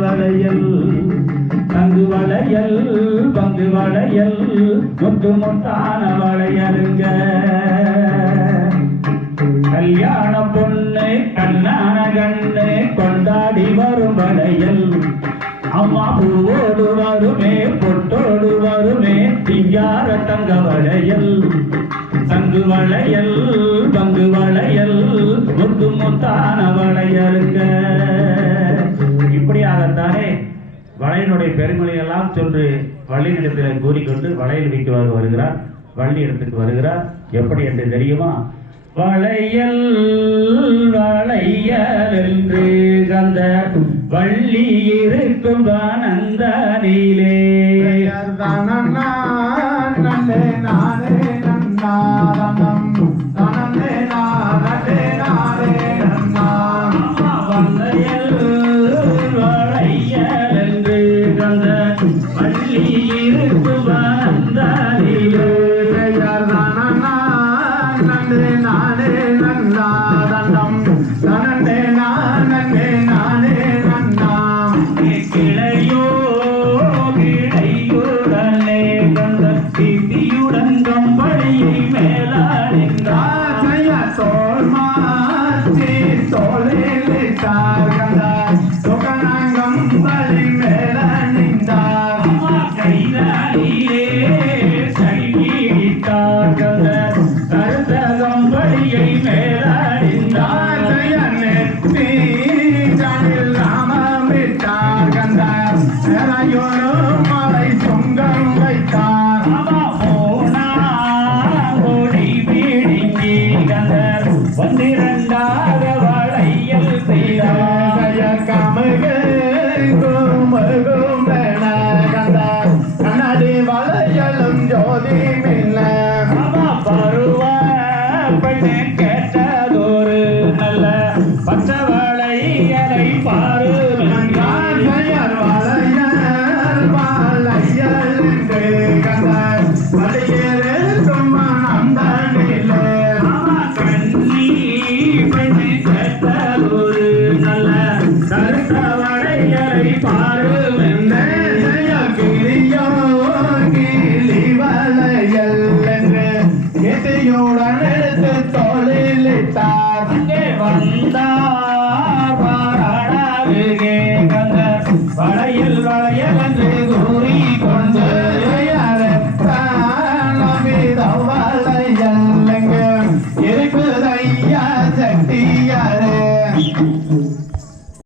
வளையல் தங்கு வளையல் பங்கு வளையல் முத்து முத்தான வளையலுங்க கல்யாண பொண்ணு கண்ணான கண்ணு கொண்டாடி வரும் வளையல் அம்மா பூவோடு வருமே பொட்டோடு வருமே திங்கார தங்க வளையல் தங்கு வளையல் பங்கு வளையல் முத்து முத்தான வளையலுங்க. இப்படியாகத்தானே வளையனுடைய பெருமொழியெல்லாம் சொல்லி வள்ளியிடத்தில் கூறிக்கொண்டு வளையல் வைக்க வருகிறார். வள்ளி இடத்துக்கு வருகிறார். எப்படி என்று தெரியுமா? வளையல் வளையல் என்று அந்த வள்ளி இருக்கும் நந்தனிலே நானே